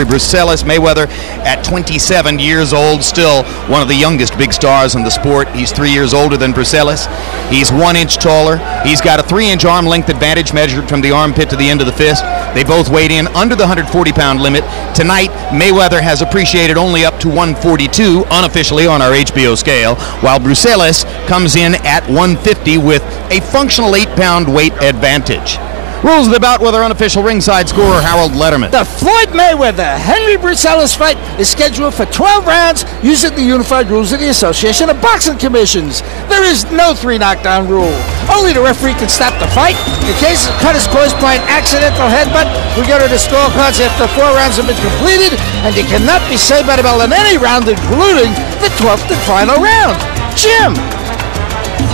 Henry Bruseles. Mayweather at 27 years old, still one of the youngest big stars in the sport. He's 3 years older than Bruseles. He's 1 inch taller. He's got a 3-inch arm length advantage measured from the armpit to the end of the fist. They both weighed in under the 140-pound limit. Tonight, Mayweather has appreciated only up to 142 unofficially on our HBO scale, while Bruseles comes in at 150 with a functional 8-pound weight advantage. Rules of the bout with our unofficial ringside scorer, Harold Letterman. The Floyd Mayweather-Henry Bruseles fight is scheduled for 12 rounds using the unified rules of the Association of Boxing Commissions. There is no 3 knockdown rule. Only the referee can stop the fight. In case the cut is caused by an accidental headbutt, we go to the scorecards after 4 rounds have been completed, and you cannot be saved by the bell in any round, including the 12th and final round. Jim.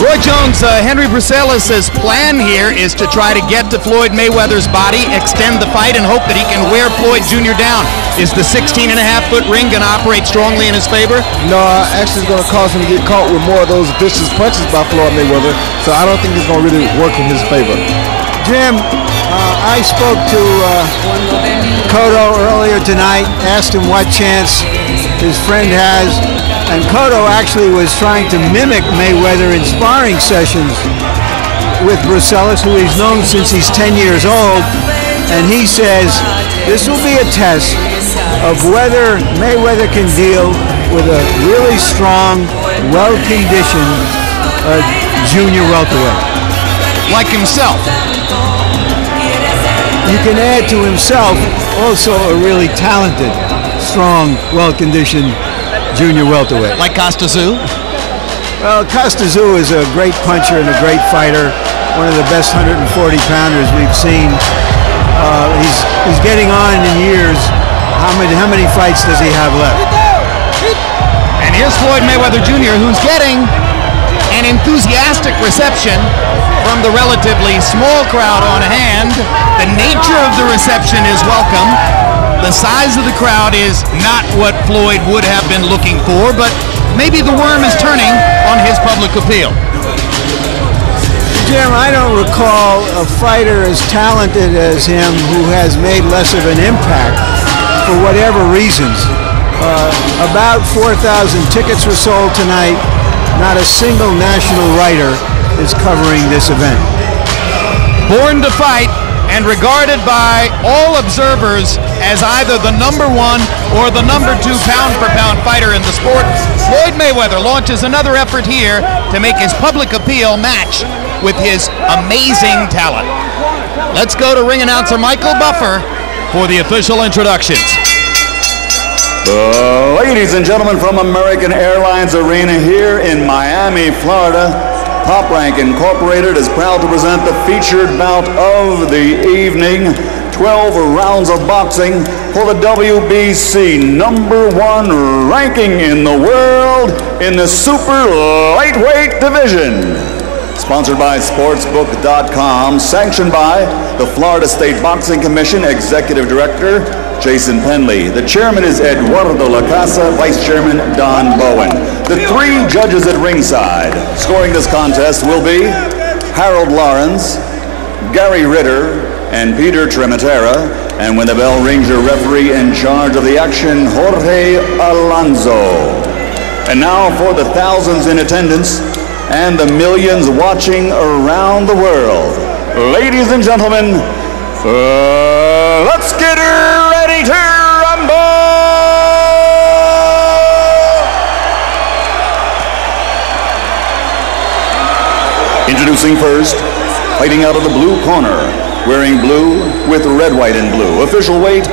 Roy Jones, Henry Bruseles' plan here is to try to get to Floyd Mayweather's body, extend the fight, and hope that he can wear Floyd Jr. down. Is the 16.5-foot ring going to operate strongly in his favor? No, actually it's going to cause him to get caught with more of those vicious punches by Floyd Mayweather, so I don't think it's going to really work in his favor. Jim, I spoke to Cotto earlier tonight, asked him what chance his friend has. And Cotto actually was trying to mimic Mayweather in sparring sessions with Bruseles, who he's known since he's 10 years old. And he says this will be a test of whether Mayweather can deal with a really strong, well-conditioned junior welterweight. Like himself. You can add to himself also a really talented, strong, well-conditioned junior welterweight. Like Costa-Tszyu? Well, Costa-Tszyu is a great puncher and a great fighter, one of the best 140-pounders we've seen. He's getting on in years. How many fights does he have left? And here's Floyd Mayweather Jr., who's getting an enthusiastic reception from the relatively small crowd on hand. The nature of the reception is welcome. The size of the crowd is not what Floyd would have been looking for, but maybe the worm is turning on his public appeal. Jim, I don't recall a fighter as talented as him who has made less of an impact for whatever reasons. About 4,000 tickets were sold tonight. Not a single national writer is covering this event. Born to fight and regarded by all observers as either the #1 or the #2 pound-for-pound fighter in the sport, Floyd Mayweather launches another effort here to make his public appeal match with his amazing talent. Let's go to ring announcer Michael Buffer for the official introductions. Ladies and gentlemen, from American Airlines Arena here in Miami, Florida, Top Rank Incorporated is proud to present the featured bout of the evening. 12 rounds of boxing for the WBC #1 ranking in the world in the super lightweight division. Sponsored by Sportsbook.com, sanctioned by the Florida State Boxing Commission Executive Director Jason Penley. The chairman is Eduardo Lacasa, vice chairman Don Bowen. The 3 judges at ringside scoring this contest will be Harold Lawrence, Gary Ritter, and Peter Trematera. And when the bell rings, your referee in charge of the action, Jorge Alonso. And now for the thousands in attendance and the millions watching around the world. Ladies and gentlemen, let's get ready to rumble! Introducing first, fighting out of the blue corner, wearing blue with red, white, and blue. Official weight,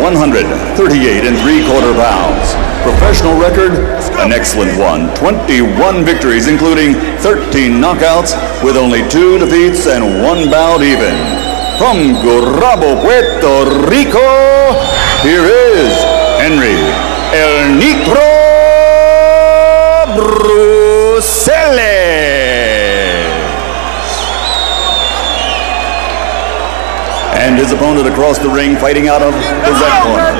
138 3/4 pounds. Professional record, an excellent one. 21 victories, including 13 knockouts, with only 2 defeats and 1 bout even. From Gurabo, Puerto Rico, here is Henry El Nitro Bruseles. And his opponent across the ring, fighting out of the red corner,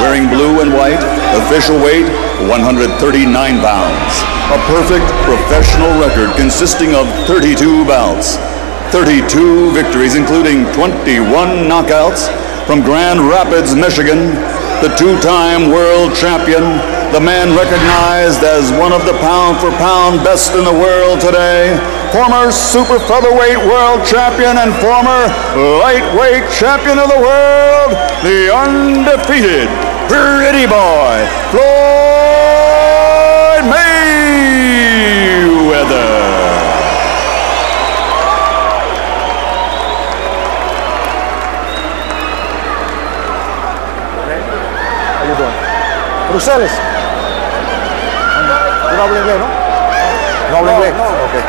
wearing blue and white, official weight 139 pounds. A perfect professional record consisting of 32 bouts, 32 victories, including 21 knockouts. From Grand Rapids, Michigan, the two-time world champion, the man recognized as one of the pound-for-pound best in the world today, former super featherweight world champion and former lightweight champion of the world, the undefeated pretty boy, Floyd Mayweather. How you doing? Bruseles. You no habla inglés, ¿no? No habla inglés. Okay.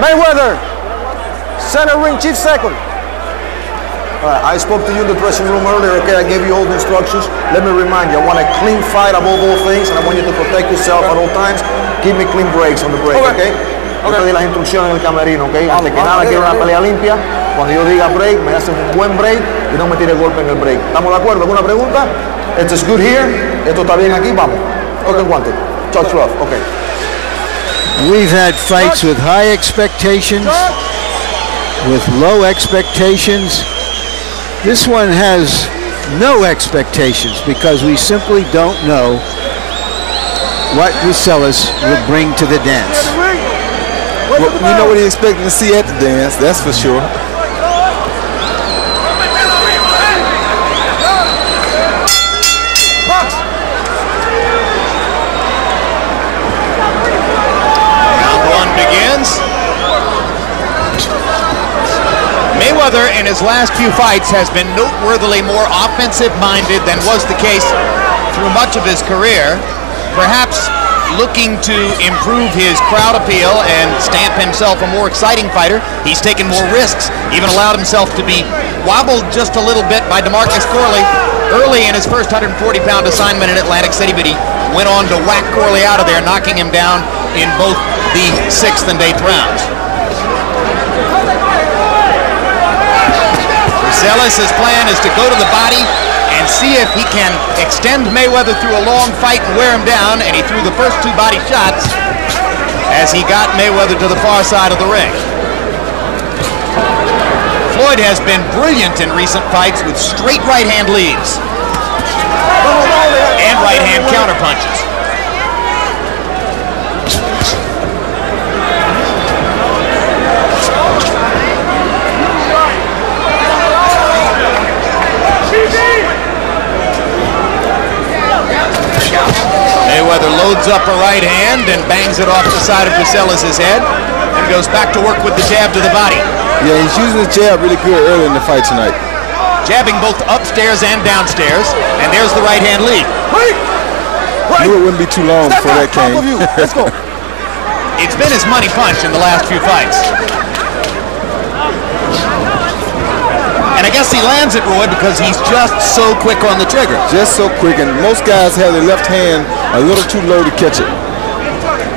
Mayweather, center ring chief second. All right, I spoke to you in the dressing room earlier, okay? I gave you all the instructions. Let me remind you, I want a clean fight above all things, and I want you to protect yourself at all times. Give me clean breaks on the break, okay? Yo te di las instrucciones en el camerino, okay? Antes que nada, quiero una pelea limpia. Cuando yo diga break, me haces un buen break y no me tires golpe en el break. ¿Estamos de acuerdo? ¿Alguna pregunta? It's good here. Esto está bien aquí, vamos. Okay, guante. Touch rough, okay. We've had fights with high expectations, with low expectations. This one has no expectations because we simply don't know what Bruseles will bring to the dance. Well, we know what he's expecting to see at the dance, that's for sure. Mayweather in his last few fights has been noteworthily more offensive-minded than was the case through much of his career, perhaps looking to improve his crowd appeal and stamp himself a more exciting fighter. He's taken more risks, even allowed himself to be wobbled just a little bit by DeMarcus Corley early in his first 140-pound assignment in Atlantic City, but he went on to whack Corley out of there, knocking him down in both the 6th and 8th rounds. Bruseles' plan is to go to the body and see if he can extend Mayweather through a long fight and wear him down, and he threw the first 2 body shots as he got Mayweather to the far side of the ring. Floyd has been brilliant in recent fights with straight right-hand leads and right-hand counterpunches. Mayweather loads up a right hand and bangs it off the side of Bruseles' head and goes back to work with the jab to the body. Yeah, he's using the jab really good early in the fight tonight. Jabbing both upstairs and downstairs, and there's the right hand lead. I knew it wouldn't be too long before that came. Let's go. It's been his money punch in the last few fights. And I guess he lands it, Roy, because he's just so quick on the trigger. Just so quick, and most guys have their left hand a little too low to catch it.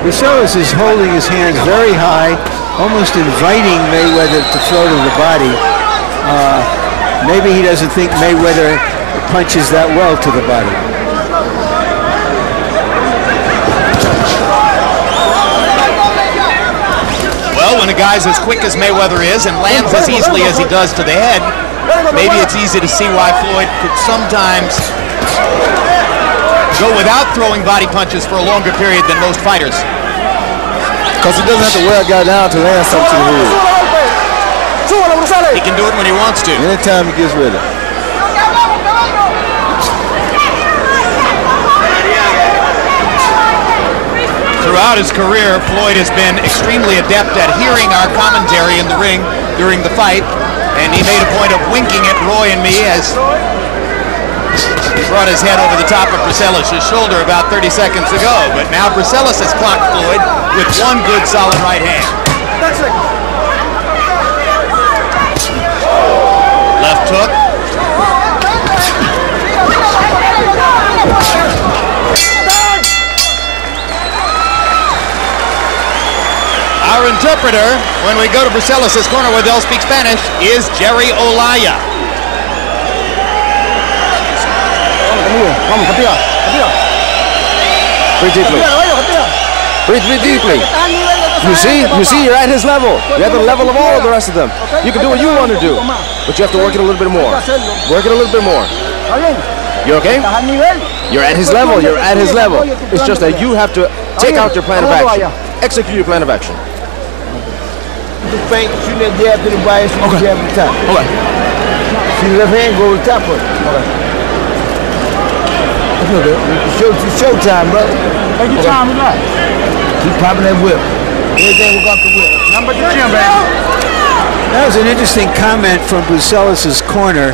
Bruseles is holding his hands very high, almost inviting Mayweather to throw to the body. Maybe he doesn't think Mayweather punches that well to the body. Well, when a guy's as quick as Mayweather is and lands as easily as he does to the head, maybe it's easy to see why Floyd could sometimes go without throwing body punches for a longer period than most fighters. Because he doesn't have to wear a guy down to land something to the head. He can do it when he wants to. Anytime he gets ready. Throughout his career, Floyd has been extremely adept at hearing our commentary in the ring during the fight, and he made a point of winking at Roy and me as he brought his head over the top of Bruseles' shoulder about 30 seconds ago. But now Bruseles has clocked Floyd with one good solid right hand. Left hook. Our interpreter, when we go to Bruseles' corner where they'll speak Spanish, is Jerry Olaya. Breathe deeply. Breathe deeply. You see, you're at his level. You're at the level of all of the rest of them. You can do what you want to do, but you have to work it a little bit more. Work it a little bit more. You okay? You're at his level. You're at his level. It's just that you have to take out your plan of action. Execute your plan of action. Feint, shoot that jab to the body, shoot the jab to the top. Okay. See the left hand, go to the top of it. Okay. That's okay. It's showtime, brother. Take your time, relax. Keep popping that whip. Everything will go off the whip. Number the gym, baby. That was an interesting comment from Bruseles' corner.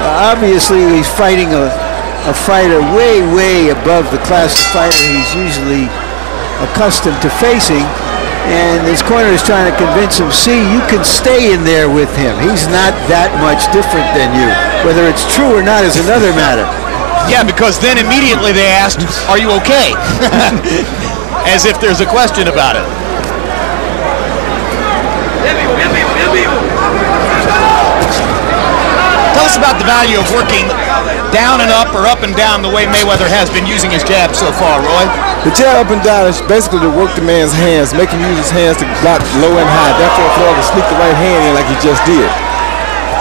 Obviously, he's fighting a fighter way, way above the class of fighter he's usually accustomed to facing. And his corner is trying to convince him, see, you can stay in there with him. He's not that much different than you. Whether it's true or not is another matter. Yeah, because then immediately they asked, are you okay? As if there's a question about it. Tell us about the value of working down and up or up and down the way Mayweather has been using his jab so far, Roy. The jab up and down is basically to work the man's hands, make him use his hands to block low and high. Therefore, Floyd can sneak the right hand in like he just did.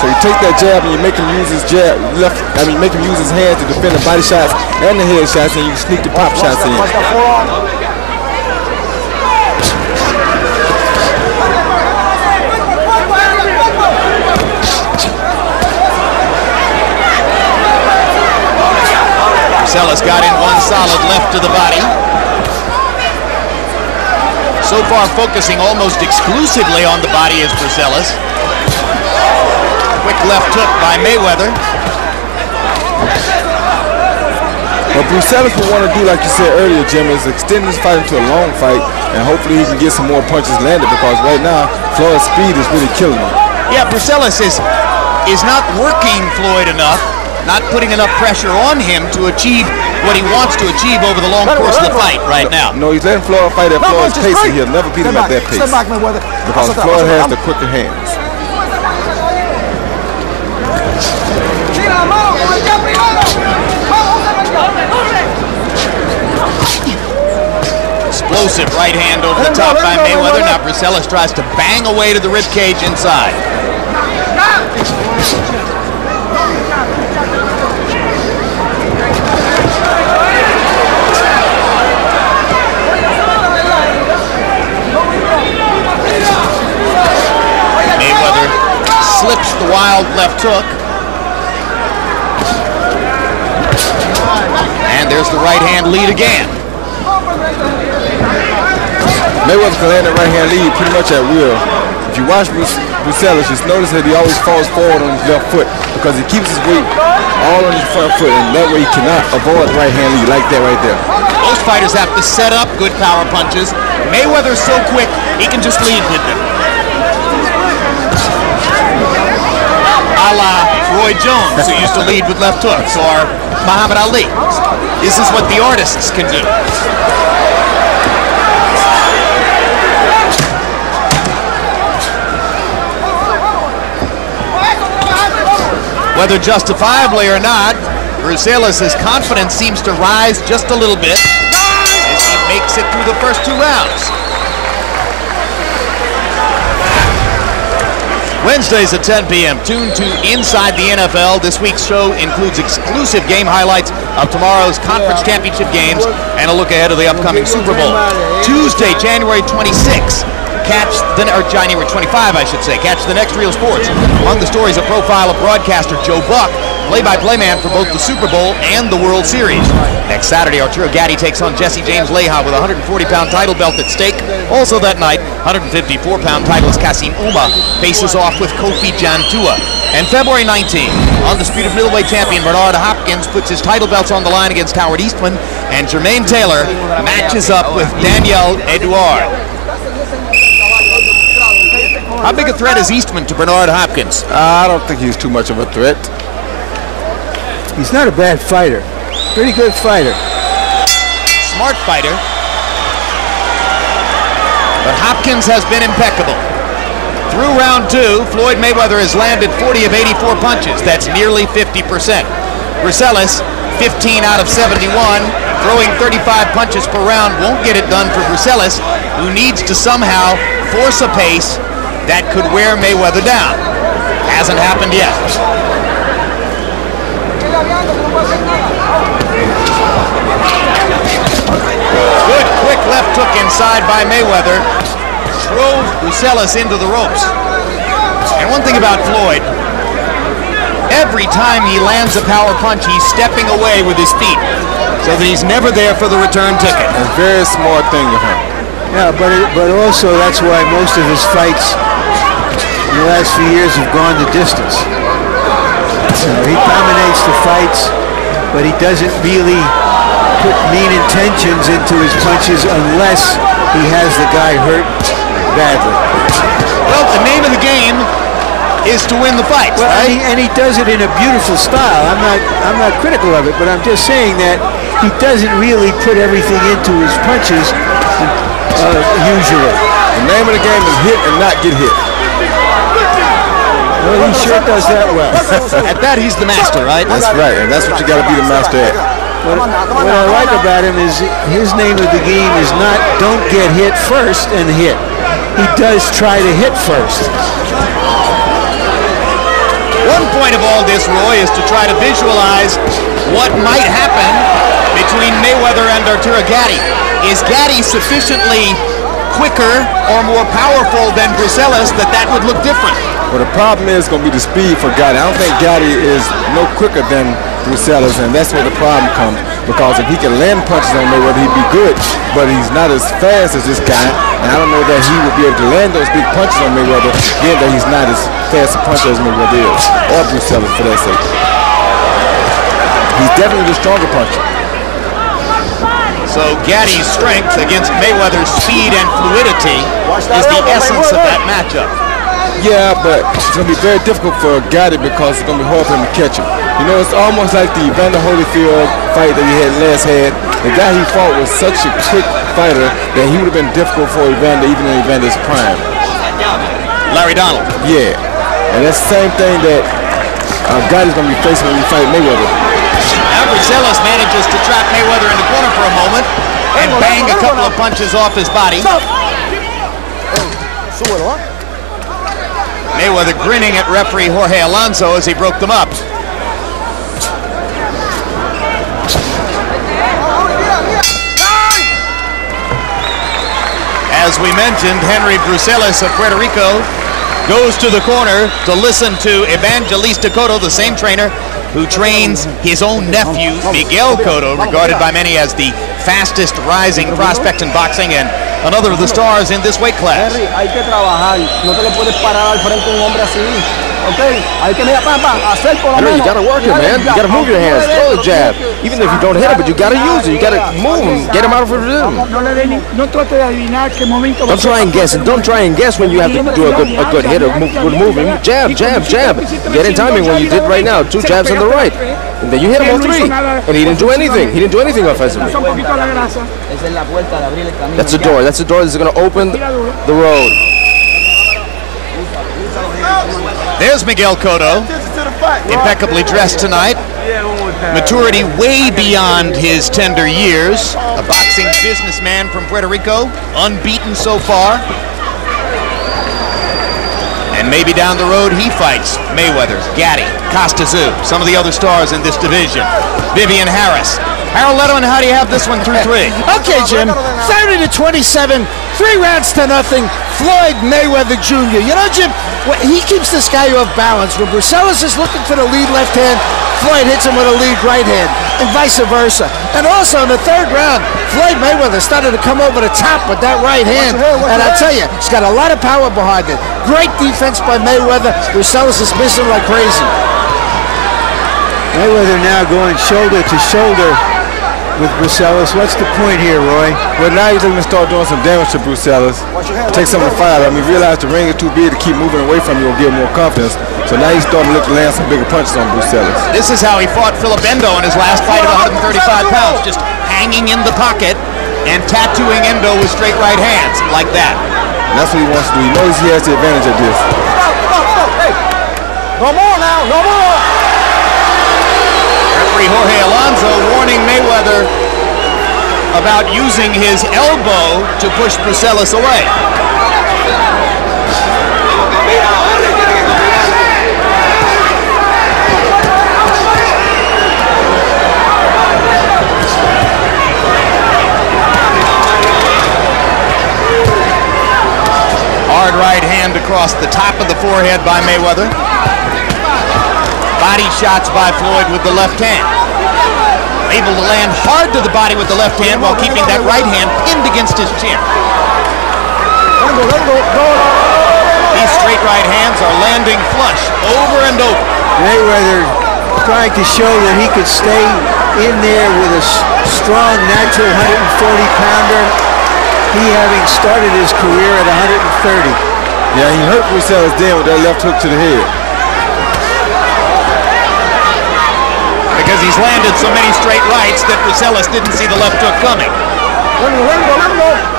So you take that jab and you make him use his make him use his hands to defend the body shots and the head shots, and you sneak the pop shots in. Bruseles got in one solid left to the body. So far focusing almost exclusively on the body is Bruseles. Quick left hook by Mayweather. What Bruseles would want to do, like you said earlier, Jim, is extend this fight into a long fight, and hopefully he can get some more punches landed, because right now, Floyd's speed is really killing him. Yeah, Bruseles is not working Floyd enough, not putting enough pressure on him to achieve what he wants to achieve over the long course of the fight right now. No, he's letting Floyd fight at Floyd's pace, and he'll never beat him at that pace. Because Floyd has the quicker hands. Explosive right hand over the top by Mayweather. Now Bruseles tries to bang away to the rib cage inside. Mayweather slips the wild left hook. And there's the right hand lead again. Mayweather can land that right hand lead pretty much at will. If you watch Bruseles, just notice that he always falls forward on his left foot, because he keeps his weight all on his front foot, and that way he cannot avoid the right hand lead like that right there. Most fighters have to set up good power punches. Mayweather's so quick, he can just lead with them. A la Roy Jones, who used to lead with left hooks, or Muhammad Ali. This is what the artists can do. Whether justifiably or not, Bruseles' confidence seems to rise just a little bit as he makes it through the first two rounds. Wednesdays at 10 p.m. Tune to Inside the NFL. This week's show includes exclusive game highlights of tomorrow's conference championship games and a look ahead of the upcoming Super Bowl. Tuesday, January 26th. January 25, I should say. Catch the next Real Sports. Among the stories, a profile of broadcaster Joe Buck, play-by-play man for both the Super Bowl and the World Series. Next Saturday, Arturo Gatti takes on Jesse James Leija with a 140-pound title belt at stake. Also that night, 154-pound titleist Kasim Uma faces off with Kofi Jantua. And February 19, undisputed middleweight champion Bernard Hopkins puts his title belts on the line against Howard Eastman, and Jermaine Taylor matches up with Daniel Edouard. How big a threat is Eastman to Bernard Hopkins? I don't think he's too much of a threat. He's not a bad fighter. Pretty good fighter. Smart fighter. But Hopkins has been impeccable. Through round two, Floyd Mayweather has landed 40 of 84 punches. That's nearly 50%. Bruseles, 15 out of 71. Throwing 35 punches per round won't get it done for Bruseles, who needs to somehow force a pace that could wear Mayweather down. Hasn't happened yet. Good quick left hook inside by Mayweather. Drove Bruseles into the ropes. And one thing about Floyd, every time he lands a power punch, he's stepping away with his feet so that he's never there for the return ticket. A very smart thing of him. Yeah, but also that's why most of his fights in the last few years have gone the distance. He dominates the fights, but he doesn't really put mean intentions into his punches unless he has the guy hurt badly. Well, the name of the game is to win the fight, well, right? And he does it in a beautiful style. I'm not critical of it, but I'm just saying that he doesn't really put everything into his punches usually. The name of the game is hit and not get hit. Well, he sure does that well. At that, he's the master, right? That's right, and that's what you got to be the master at. What I like about him is his name of the game is not don't get hit first and hit. He does try to hit first. One point of all this, Roy, is to try to visualize what might happen between Mayweather and Arturo Gatti. Is Gatti sufficiently quicker or more powerful than Bruseles that would look different? Well, the problem is going to be the speed for Gatti. I don't think Gatti is no quicker than Bruseles, and that's where the problem comes. Because if he can land punches on Mayweather, he'd be good, but he's not as fast as this guy, and I don't know that he would be able to land those big punches on Mayweather, being that he's not as fast a puncher as Mayweather is, or Bruseles for that sake. He's definitely the stronger puncher. So Gatti's strength against Mayweather's speed and fluidity is the essence of that matchup. Yeah, but it's going to be very difficult for Gatti because it's going to be hard for him to catch him. You know, it's almost like the Evander Holyfield fight that he had. The guy he fought was such a quick fighter that he would have been difficult for Evander even in Evander's prime. Larry Donald. Yeah, and that's the same thing that Gatti's going to be facing when he fight Mayweather. Now Bruseles manages to trap Mayweather in the corner for a moment and bang a couple of punches off his body. Mayweather grinning at referee Jorge Alonso as he broke them up. As we mentioned, Henry Bruseles of Puerto Rico goes to the corner to listen to Evangelista Cotto, the same trainer who trains his own nephew, Miguel Cotto, regarded by many as the fastest rising prospect in boxing and another of the stars in this weight class. Henry, hay que trabajar. No te le puedes parar al frente un hombre así. Okay, hay que hacer por lo menos. You gotta work it, man. You gotta move your hands. Throw the jab. Even if you don't hit him, but you gotta use it. You gotta move him. Get him out of rhythm. Don't try and guess. And don't try and guess when you have to do a good hit or move him. Jab, jab, jab. Get in timing when you did right now. 2 jabs on the right. And then you hit him all 3. And he didn't do anything. He didn't do anything offensively. That's the door. That's the door that's going to open the road. There's Miguel Cotto, impeccably dressed tonight. Maturity way beyond his tender years. A boxing businessman from Puerto Rico, unbeaten so far. And maybe down the road he fights Mayweather, Gatti, Costa Tzu, some of the other stars in this division. Vivian Harris. Harold Letterman, how do you have this one through 3? Okay, Jim. 30-27, 3 rounds to nothing. Floyd Mayweather Jr. You know, Jim, he keeps this guy off balance. When Bruseles is looking for the lead left hand, Floyd hits him with a lead right hand, and vice versa. And also in the 3rd round, Floyd Mayweather started to come over the top with that right hand. And I tell you, he's got a lot of power behind it. Great defense by Mayweather. Bruseles is missing like crazy. Mayweather now going shoulder to shoulder with Bruseles. What's the point here, Roy? Well, now he's looking to start doing some damage to Bruseles. Take some of the fight out of him. He realized the ring is too big to keep moving away from you and give him more confidence. So now he's starting to look to land some bigger punches on Bruseles. This is how he fought Philip Endo in his last fight of 135 pounds, just hanging in the pocket and tattooing Endo with straight right hands, like that. And that's what he wants to do. He knows he has the advantage of this. Hey, no more now, no more. Referee Jorge Alonso warning Mayweather about using his elbow to push Bruseles away. Hard right hand across the top of the forehead by Mayweather. Body shots by Floyd with the left hand. Able to land hard to the body with the left hand while keeping that right hand pinned against his chin. These straight right hands are landing flush over and over. Mayweather trying to show that he could stay in there with a strong, natural 140-pounder. He having started his career at 130. Yeah, he hurt Bruseles then with that left hook to the head. Because he's landed so many straight rights that Bruseles didn't see the left hook coming. Let him go.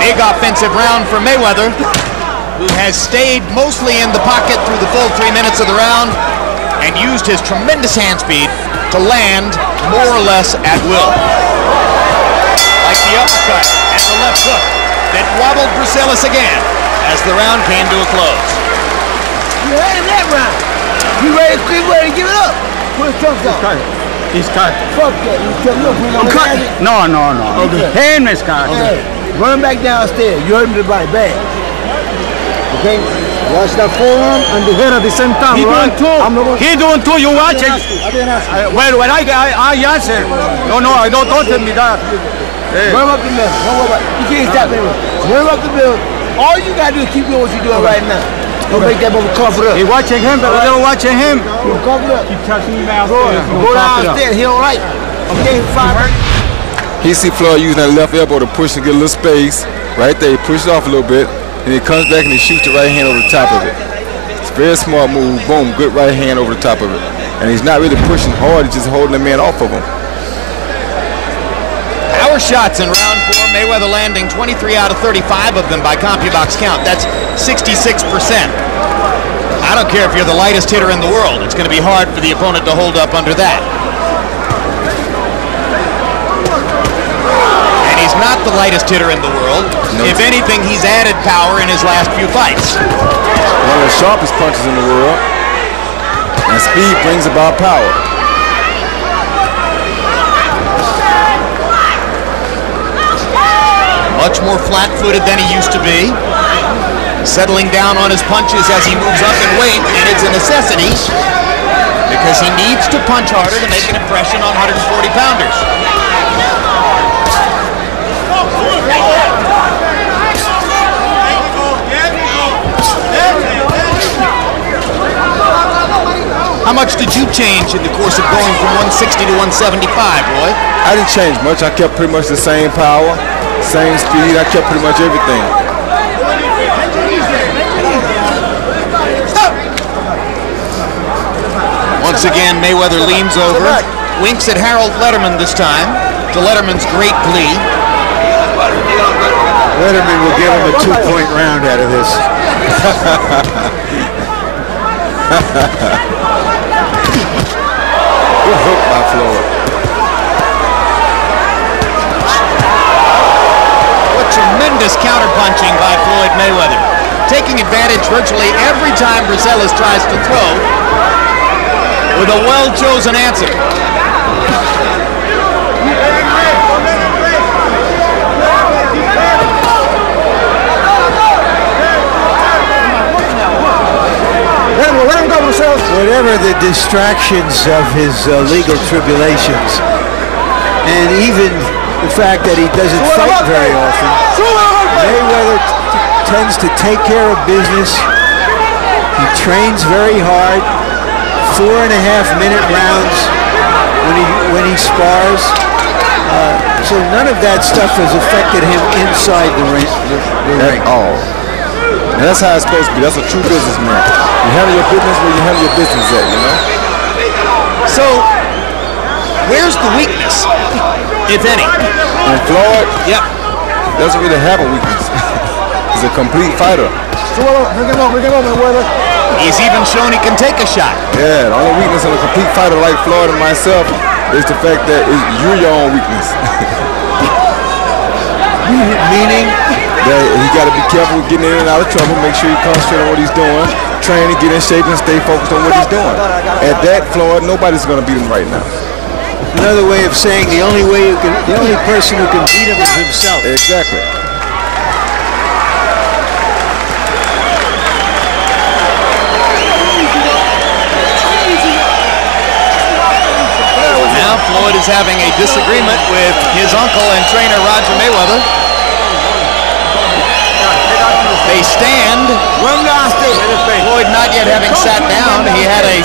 Big offensive round for Mayweather, who has stayed mostly in the pocket through the full 3 minutes of the round and used his tremendous hand speed to land more or less at will. Like the uppercut and the left hook that wobbled Bruseles again as the round came to a close. You had him that round. You ready to give it up? Put his trunks out. He's cut. Fuck that. I'm cutting. No. Okay. Hand is cut. Okay. Run him back downstairs. You hurt him to the body bad. Okay? Watch that forearm and the head at the same time. He right? doing two. He doing two. You watch it. I didn't ask you. When I answer. No, I don't tell me that. Hey. Run him up the middle. Don't worry about it. You can't stop him. Run him up the middle. All you gotta do is keep doing what you're doing right now. Don't make that mother cover up. He watching him, but I don't watching him. You cover up. Keep touching him downstairs. Go downstairs. He all right. Okay, 5. He see Floyd using that left elbow to push and get a little space. Right there, he pushes off a little bit, and he comes back and he shoots the right hand over the top of it. It's a very smart move. Boom, good right hand over the top of it. And he's not really pushing hard, he's just holding the man off of him. Power shots in round 4, Mayweather landing 23 out of 35 of them by CompuBox count. That's 66%. I don't care if you're the lightest hitter in the world. It's going to be hard for the opponent to hold up under that. He's not the lightest hitter in the world. No. If anything, he's added power in his last few fights. One of the sharpest punches in the world. And speed brings about power. Much more flat-footed than he used to be. Settling down on his punches as he moves up in weight, and it's a necessity because he needs to punch harder to make an impression on 140-pounders. How much did you change in the course of going from 160 to 175, Roy? I didn't change much. I kept pretty much the same power, same speed. I kept pretty much everything. Once again, Mayweather leans over, winks at Harold Letterman this time, to Letterman's great glee. Letterman will give him a 2-point round out of this. Good hook by Floyd. What tremendous counterpunching by Floyd Mayweather. Taking advantage virtually every time Bruseles tries to throw with a well-chosen answer. Whatever the distractions of his legal tribulations, and even the fact that he doesn't fight very often, Mayweather tends to take care of business. He trains very hard, 4.5-minute rounds when he spars. So none of that stuff has affected him inside the ring. At all. And that's how it's supposed to be. That's a true businessman. You handle your business where you handle your business at, you know? So, where's the weakness, if any? And Floyd Yep. doesn't really have a weakness. His He's a complete fighter. He's even shown he can take a shot. Yeah, the only weakness in a complete fighter like Floyd and myself is the fact that you're your own weakness. Meaning? That he got to be careful with getting in and out of trouble, make sure he concentrates on what he's doing, train to get in shape and stay focused on what he's doing. At that, Floyd, nobody's going to beat him right now. Another way of saying the only person who can beat him is himself. Exactly. Now Floyd is having a disagreement with his uncle and trainer Roger Mayweather. They stand. Floyd not yet having sat down. He had a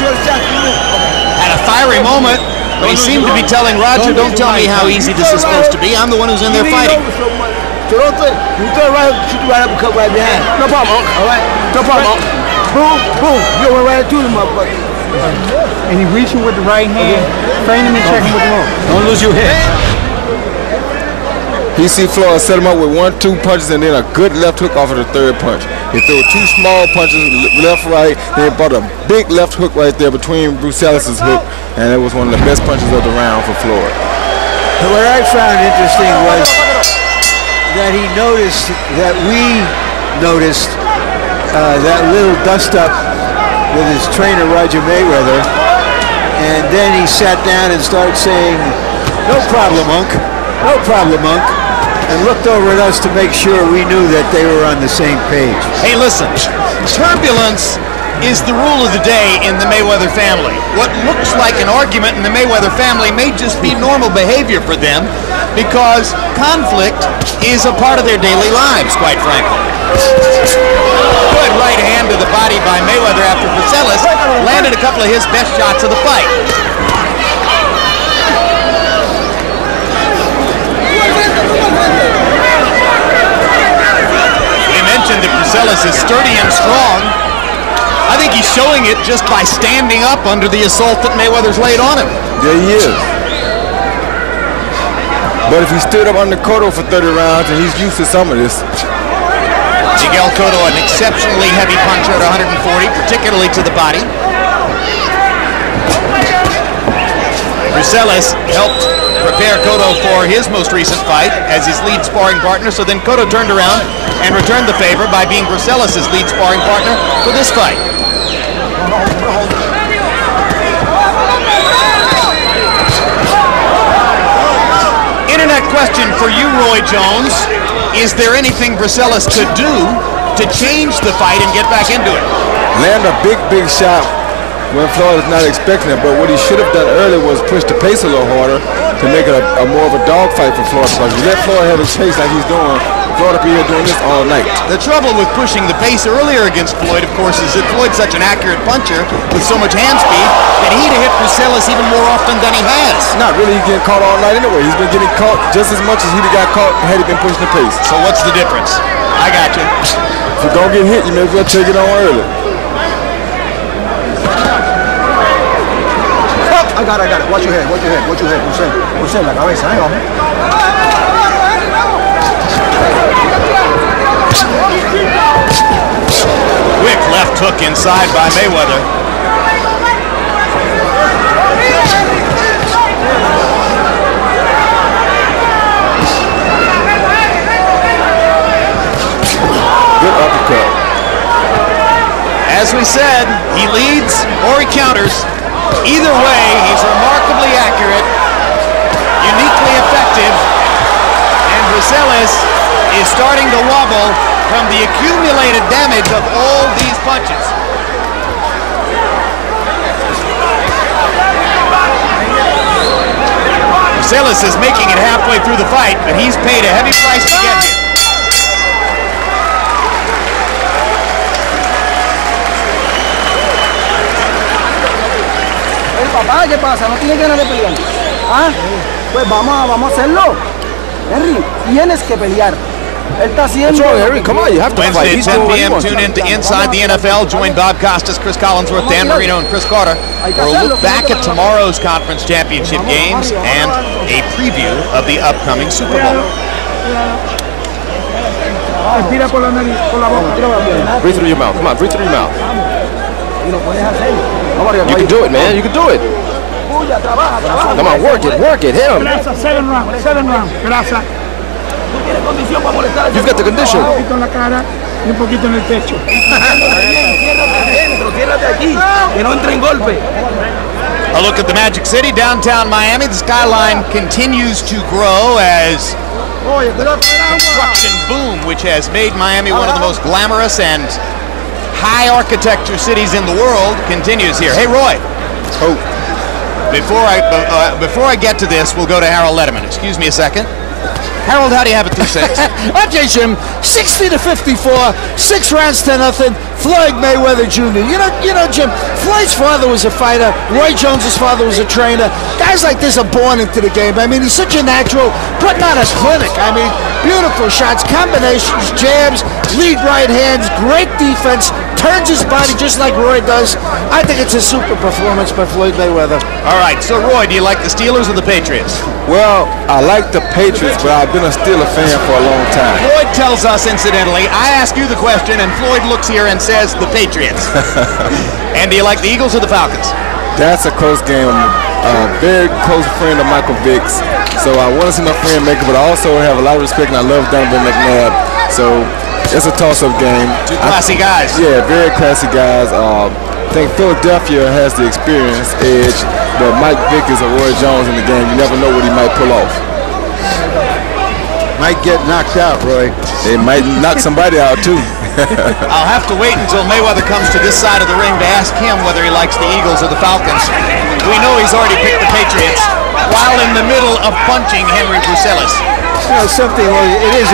fiery moment. But he seemed to be telling Roger, don't tell me how easy this is supposed to be. I'm the one who's in there fighting. So don't think. You throw right up, shoot you right up and cut right behind. No problem, Unc. All right? No problem, Unc. Boom, boom. You went right into the motherfucker. And he reaching with the right hand, frame him and check him with the left. Don't lose your head. He see Floyd set him up with 1-2 punches and then a good left hook off of the third punch. He threw 2 small punches, left, right, then brought a big left hook right there between Bruseles' hook, and it was one of the best punches of the round for Floyd. What I found interesting was that he noticed that we noticed that little dust-up with his trainer Roger Mayweather, and then he sat down and started saying, "No problem, Unc. No problem, Unc," and looked over at us to make sure we knew that they were on the same page. Hey, listen, turbulence is the rule of the day in the Mayweather family. What looks like an argument in the Mayweather family may just be normal behavior for them because conflict is a part of their daily lives, quite frankly. Good right hand to the body by Mayweather after Bruseles landed a couple of his best shots of the fight. That Bruseles is sturdy and strong. I think he's showing it just by standing up under the assault that Mayweather's laid on him. There he is. But if he stood up under Cotto for 30 rounds, and he's used to some of this. Miguel Cotto, an exceptionally heavy puncher at 140, particularly to the body. Bruseles helped prepare Cotto for his most recent fight as his lead sparring partner, so then Cotto turned around and returned the favor by being Bruseles' lead sparring partner for this fight. Internet question for you, Roy Jones. Is there anything Bruseles could do to change the fight and get back into it? Land a big shot when Floyd is not expecting it, but what he should have done earlier was push the pace a little harder to make it a more of a dogfight for Floyd, because you let Floyd have his pace like he's doing, Floyd will be here doing this all night. The trouble with pushing the pace earlier against Floyd, of course, is that Floyd's such an accurate puncher with so much hand speed that he'd have hit Bruseles even more often than he has. Not really, he's getting caught all night anyway. He's been getting caught just as much as he'd have got caught had he been pushing the pace. So what's the difference? I got you. If you don't get hit, you may as well take it on early. I got it. Watch your head. Bruseles, la cabeza, hombre. Quick left hook inside by Mayweather. Good uppercut. As we said, he leads or he counters. Either way, he's remarkably accurate, uniquely effective, and Bruseles is starting to wobble from the accumulated damage of all these punches. Bruseles is making it halfway through the fight, but he's paid a heavy price to get here. Papá, ¿qué pasa? ¿No tienes ganas de pelear? ¿Ah? Pues vamos a hacerlo. Henry, tienes que pelear. Él está haciendo... What's wrong, Henry? Come on, you have to fight. Wednesday He's at 10 doing what he p.m. wants. Tune in to Inside the NFL. Join Bob Costas, Chris Collinsworth, Dan Marino, and Chris Carter for a look back at tomorrow's conference championship games and a preview of the upcoming Super Bowl. Respira por la nariz, por la boca. Breathe through your mouth. Come on, breathe through your mouth. You can do it, man. You can do it. Come on, work it, hit him. Grasa, 7 rounds, 7 rounds. Grasa. You've got the condition. Un poquito en la cara y un poquito en el pecho. A look at the Magic City, downtown Miami. The skyline continues to grow as construction boom, which has made Miami one of the most glamorous and high architecture cities in the world, continues here. Hey, Roy. Oh. Before I get to this, we'll go to Harold Letterman. Excuse me a second. Harold, how do you have it through 6? Okay, Jim, 60-54, 6 rounds to nothing. Floyd Mayweather Jr. You know, Jim, Floyd's father was a fighter. Roy Jones's father was a trainer. Guys like this are born into the game. I mean, he's such a natural, putting on a clinic. I mean, beautiful shots, combinations, jabs, lead right hands, great defense, turns his body just like Roy does. I think it's a super performance by Floyd Mayweather. All right, so Roy, do you like the Steelers or the Patriots? Well, I like the Patriots, but I've been a Steelers fan for a long time. Floyd tells us, incidentally, I ask you the question, and Floyd looks here and says the Patriots. And do you like the Eagles or the Falcons? That's a close game. A very close friend of Michael Vick's. So I want to see my friend make it, but I also have a lot of respect, and I love Donovan McNabb. So it's a toss-up game. Two classy guys. Yeah, very classy guys. I think Philadelphia has the experience edge, but Mike Vick is a Roy Jones in the game. You never know what he might pull off. Might get knocked out, Roy. They might knock somebody out, too. I'll have to wait until Mayweather comes to this side of the ring to ask him whether he likes the Eagles or the Falcons. We know he's already picked the Patriots while in the middle of punching Henry Bruseles. You know, something, it is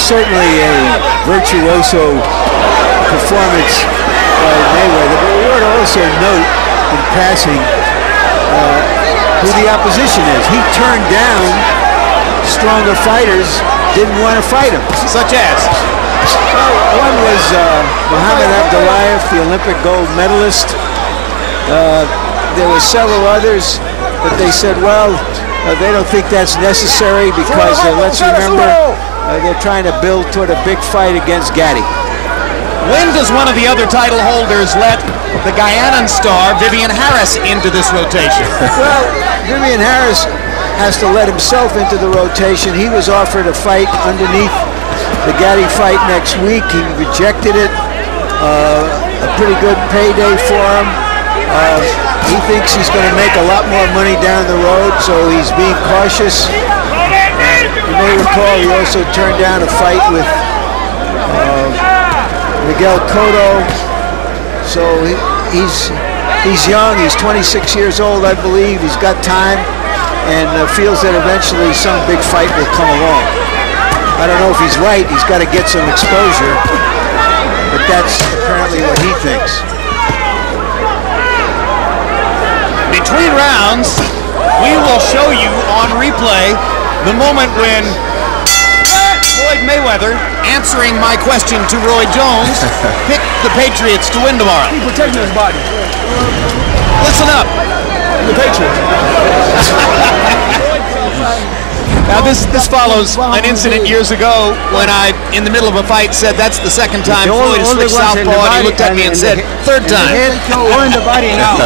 certainly a virtuoso performance by Mayweather, but we ought to also note in passing who the opposition is. He turned down stronger fighters, didn't want to fight him. Such as? One was Muhammad Abdullayev, the Olympic gold medalist. There were several others, but they said, well, they don't think that's necessary because, let's remember, they're trying to build toward a big fight against Gatti. When does one of the other title holders let the Guyanan star Vivian Harris into this rotation? Well, Vivian Harris has to let himself into the rotation. He was offered a fight underneath the Gatti fight next week. He rejected it. A pretty good payday for him. He thinks he's going to make a lot more money down the road, so he's being cautious. You may recall he also turned down a fight with Miguel Cotto. So he's young. He's 26 years old, I believe. He's got time and feels that eventually some big fight will come along. I don't know if he's right. He's got to get some exposure, but that's apparently what he thinks. Between rounds, we will show you on replay the moment when Floyd Mayweather, answering my question to Roy Jones, picked the Patriots to win tomorrow. He's protecting his body. Listen up. The Patriots. Now this follows an incident years ago when I, in the middle of a fight, said that's the second time Floyd has switched southpaw, and he looked at me and said, third time. Or in the body now.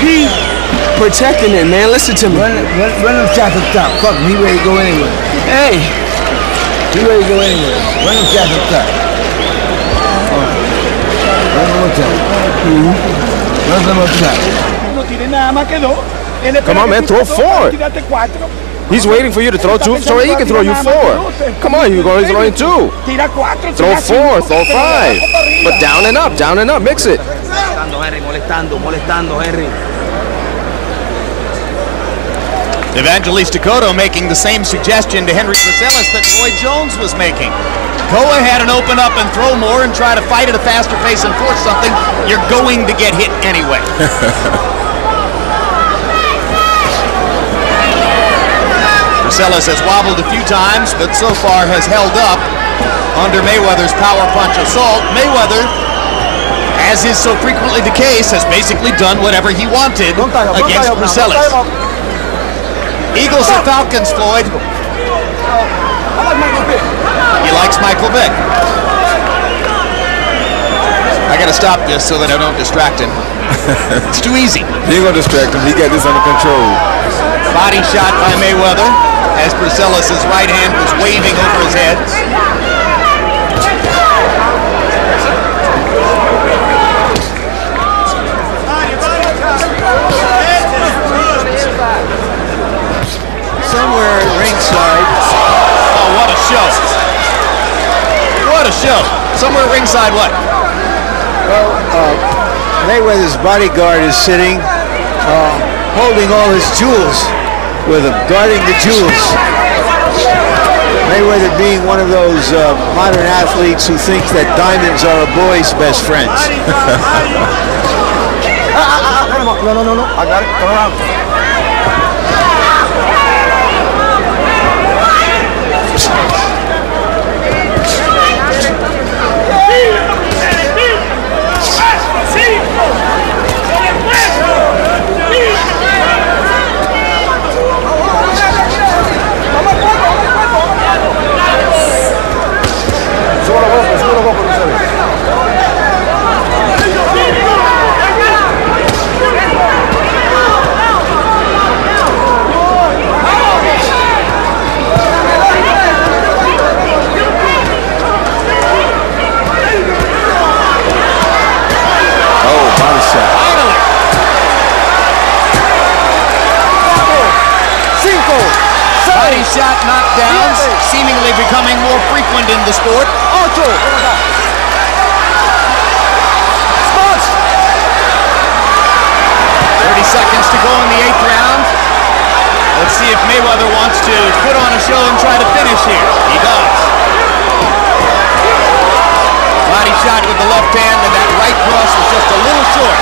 He protecting it, man. Listen to me. Run him shots up top. Fuck him. He ready to go anywhere. Hey. He ready to go anywhere. Run him shots up top. Run him up top. Run him up top. Come on, man, throw 4. He's waiting for you to throw 2 so he can throw you 4. Come on, you're going to throw in 2. Throw 4, throw 5. But down and up, mix it. Evangelista Cotto making the same suggestion to Henry Bruseles that Roy Jones was making. Go ahead and open up and throw more and try to fight at a faster pace and force something. You're going to get hit anyway. Bruseles has wobbled a few times, but so far has held up under Mayweather's power punch assault. Mayweather, as is so frequently the case, has basically done whatever he wanted against Bruseles. Eagles or Falcons, Floyd? I like Michael Vick. Vic. I gotta stop this so that I don't distract him. It's too easy. He ain't gonna distract him. He got this under control. Body shot by Mayweather as Bruseles' right hand was waving over his head. Somewhere at ringside. Oh, what a show. What a show. Somewhere ringside what? Well, Mayweather's bodyguard is sitting, holding all his jewels with him, guarding the jewels. Mayweather being one of those modern athletes who think that diamonds are a boy's best friends. No. I got it. Turn around. Body shot knockdowns seemingly becoming more frequent in the sport. 30 seconds to go in the 8th round. Let's see if Mayweather wants to put on a show and try to finish here. He does. Body shot with the left hand, and that right cross was just a little short.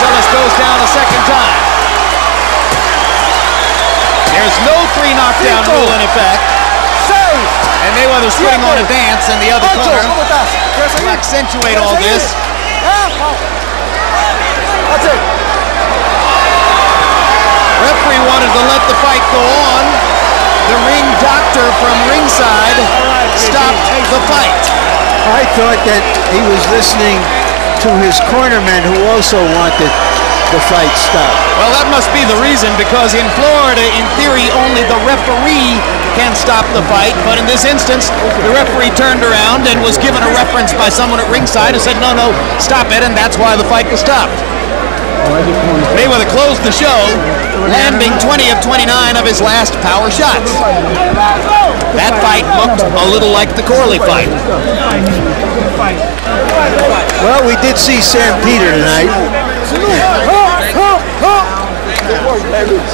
Bruseles goes down a second time. There's no 3 knockdown rule in effect. And Mayweather's putting on a dance in the other corner to accentuate all this. That's it. Referee wanted to let the fight go on. The ring doctor from ringside stopped the fight. I thought that he was listening to his cornermen who also wanted the fight stopped. Well, that must be the reason, because in Florida, in theory, only the referee can stop the fight. But in this instance, the referee turned around and was given a reference by someone at ringside who said, no, stop it, and that's why the fight was stopped. Mayweather closed the show, landing 20 of 29 of his last power shots. That fight looked a little like the Corley fight. Well, we did see Sam Peter tonight.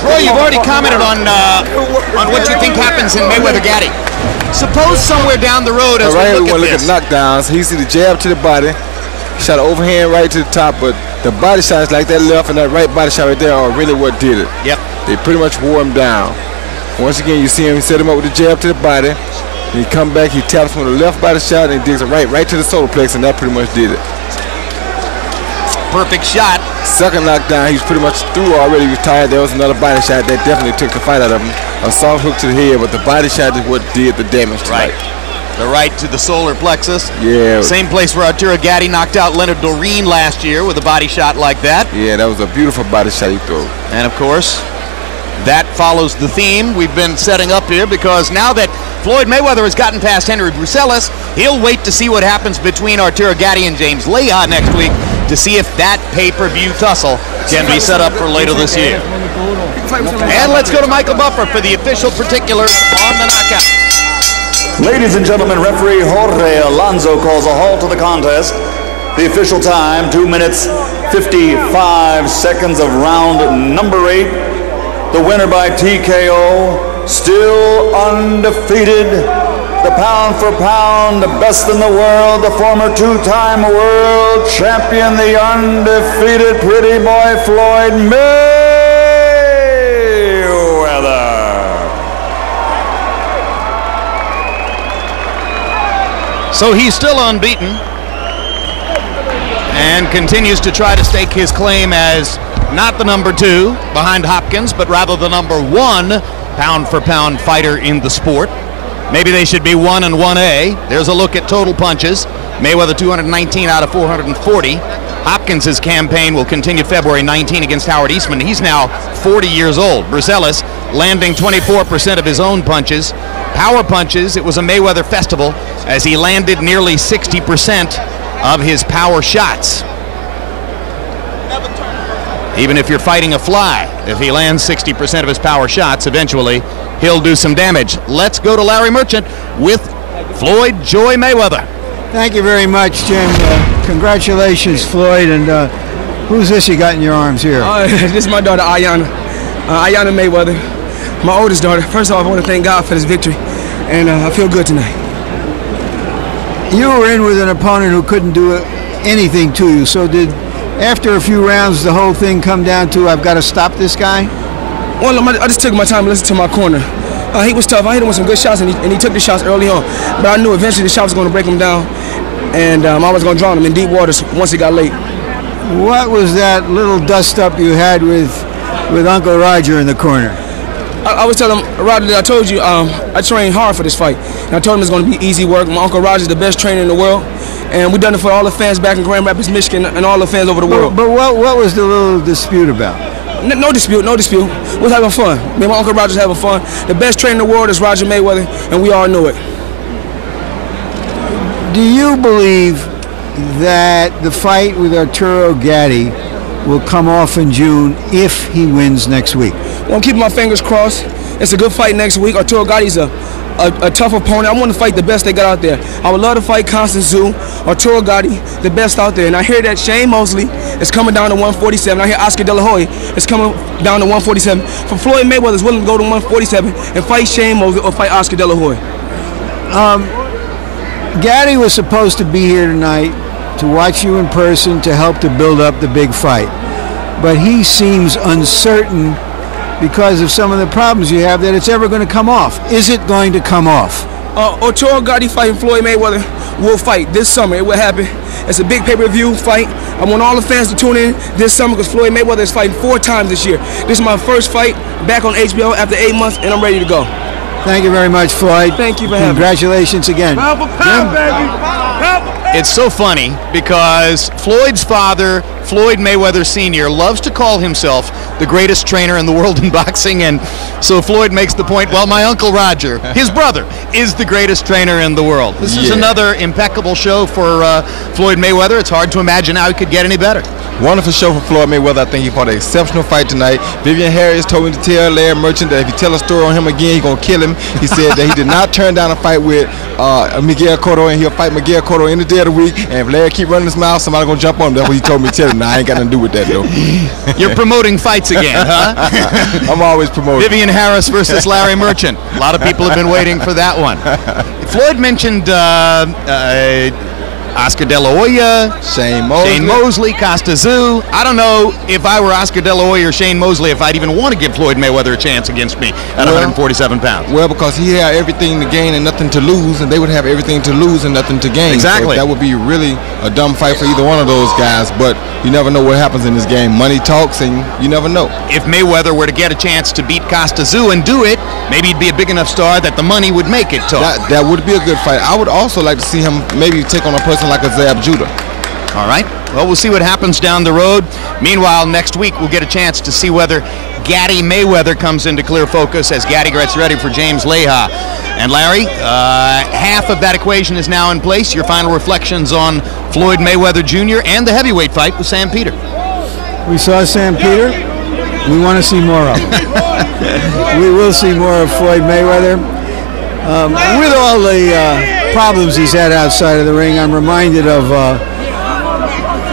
Roy, you've already commented on what you think happens in Mayweather-Gatti. Suppose somewhere down the road, as right, we look at look this. at knockdowns. He see the jab to the body, shot an overhand right to the top, but the body shots like that left and that right body shot right there are really what did it. Yep. They pretty much wore him down. Once again, you see him set him up with the jab to the body. And he come back, he taps from the left body shot, and he digs it right to the solar plex, and that pretty much did it. Perfect shot. Second knockdown, he's pretty much through already. He was tired. There was another body shot that definitely took the fight out of him. A soft hook to the head, but the body shot is what did the damage tonight. Right. The right to the solar plexus. Yeah. Same place where Arturo Gatti knocked out Leonard Doreen last year with a body shot like that. Yeah, that was a beautiful body shot he threw. And of course, that follows the theme we've been setting up here, because now that Floyd Mayweather has gotten past Henry Bruseles, he'll wait to see what happens between Arturo Gatti and James Leah next week to see if that pay-per-view tussle can be set up for later this year. And let's go to Michael Buffer for the official particulars on the knockout. Ladies and gentlemen, referee Jorge Alonso calls a halt to the contest. The official time, 2 minutes, 55 seconds of round number 8. The winner by TKO, still undefeated. The pound for pound, the best in the world, the former 2-time world champion, the undefeated pretty boy Floyd Mayweather. So he's still unbeaten and continues to try to stake his claim as not the number 2 behind Hopkins, but rather the number 1 pound-for-pound fighter in the sport. Maybe they should be 1 and 1A. There's a look at total punches. Mayweather 219 out of 440. Hopkins' campaign will continue February 19 against Howard Eastman. He's now 40 years old. Bruseles landing 24% of his own punches. Power punches, it was a Mayweather festival as he landed nearly 60% of his power shots. Even if you're fighting a fly, if he lands 60% of his power shots, eventually he'll do some damage. Let's go to Larry Merchant with Floyd Joy Mayweather. Thank you very much, Jim. Congratulations, Floyd. And who's this you got in your arms here? This is my daughter, Ayanna. Ayanna Mayweather, my oldest daughter. First of all, I want to thank God for this victory, and I feel good tonight. You were in with an opponent who couldn't do anything to you, so did, after a few rounds, the whole thing come down to, I've got to stop this guy? Well, I just took my time to listen to my corner. He was tough. I hit him with some good shots, and he took the shots early on. But I knew eventually the shot was going to break him down, and I was going to drown him in deep waters once it got late. What was that little dust-up you had with Uncle Roger in the corner? I was telling him, Roger, I told you I trained hard for this fight. And I told him it's going to be easy work. My Uncle Roger's the best trainer in the world. And we've done it for all the fans back in Grand Rapids, Michigan, and all the fans over the world. But what was the little dispute about? No dispute. We're having fun. Me and my Uncle Roger's having fun. The best trainer in the world is Roger Mayweather, and we all know it. Do you believe that the fight with Arturo Gatti will come off in June if he wins next week? Well, I'm keeping my fingers crossed. It's a good fight next week. Arturo Gatti's a tough opponent. I want to fight the best they got out there. I would love to fight Constant Zoo, Arturo Gatti, the best out there. And I hear that Shane Mosley is coming down to 147. I hear Oscar De La Hoya is coming down to 147. For Floyd Mayweather is willing to go to 147 and fight Shane Mosley or fight Oscar De La Hoya. Gatti was supposed to be here tonight to watch you in person to help to build up the big fight. But he seems uncertain because of some of the problems you have that it's ever going to come off. Is it going to come off? Arturo Gatti fighting Floyd Mayweather will fight this summer. It will happen. It's a big pay-per-view fight. I want all the fans to tune in this summer because Floyd Mayweather is fighting 4 times this year. This is my first fight back on HBO after 8 months, and I'm ready to go. Thank you very much, Floyd. Thank you for having me. Congratulations again. Pound for pound, baby. It's so funny because Floyd's father, Floyd Mayweather Sr., loves to call himself the greatest trainer in the world in boxing, and so Floyd makes the point, well, my Uncle Roger, his brother, is the greatest trainer in the world. This is another impeccable show for Floyd Mayweather. It's hard to imagine how he could get any better. Wonderful show for Floyd Mayweather. I think he fought an exceptional fight tonight. Vivian Harris told me to tell Larry Merchant that if you tell a story on him again, he's going to kill him. He said that he did not turn down a fight with Miguel Cotto, and he'll fight Miguel Cotto any day of the week. And if Larry keep running his mouth, somebody's going to jump on him. That's what he told me to tell him. Now, I ain't got nothing to do with that, though. You're promoting fights again, huh? I'm always promoting. Vivian Harris versus Larry Merchant. A lot of people have been waiting for that one. Floyd mentioned Oscar De La Hoya, Shane Mosley, Costa Zoo. I don't know if I were Oscar De La Hoya or Shane Mosley if I'd even want to give Floyd Mayweather a chance against me at 147 pounds. Well, because he had everything to gain and nothing to lose, and they would have everything to lose and nothing to gain. Exactly. So that would be really a dumb fight for either one of those guys, but you never know what happens in this game. Money talks, and you never know. If Mayweather were to get a chance to beat Costa Zoo and do it, maybe he'd be a big enough star that the money would make it talk. That would be a good fight. I would also like to see him maybe take on a person like a Zab Judah. All right. Well, we'll see what happens down the road. Meanwhile, next week we'll get a chance to see whether Gatti Mayweather comes into clear focus as Gatti gets ready for James Leha. And Larry, half of that equation is now in place. Your final reflections on Floyd Mayweather Jr. and the heavyweight fight with Sam Peter. We saw Sam Peter. We want to see more of him. We will see more of Floyd Mayweather. With all the problems he's had outside of the ring, I'm reminded of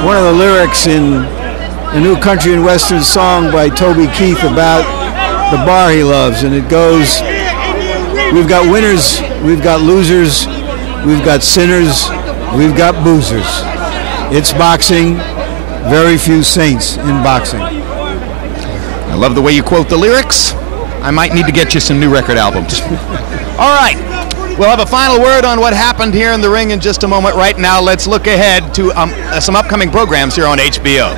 one of the lyrics in a New Country and Western song by Toby Keith about the bar he loves, and it goes, we've got winners, we've got losers, we've got sinners, we've got boozers. It's boxing, very few saints in boxing. I love the way you quote the lyrics. I might need to get you some new record albums. All right. We'll have a final word on what happened here in the ring in just a moment. Right now, let's look ahead to some upcoming programs here on HBO.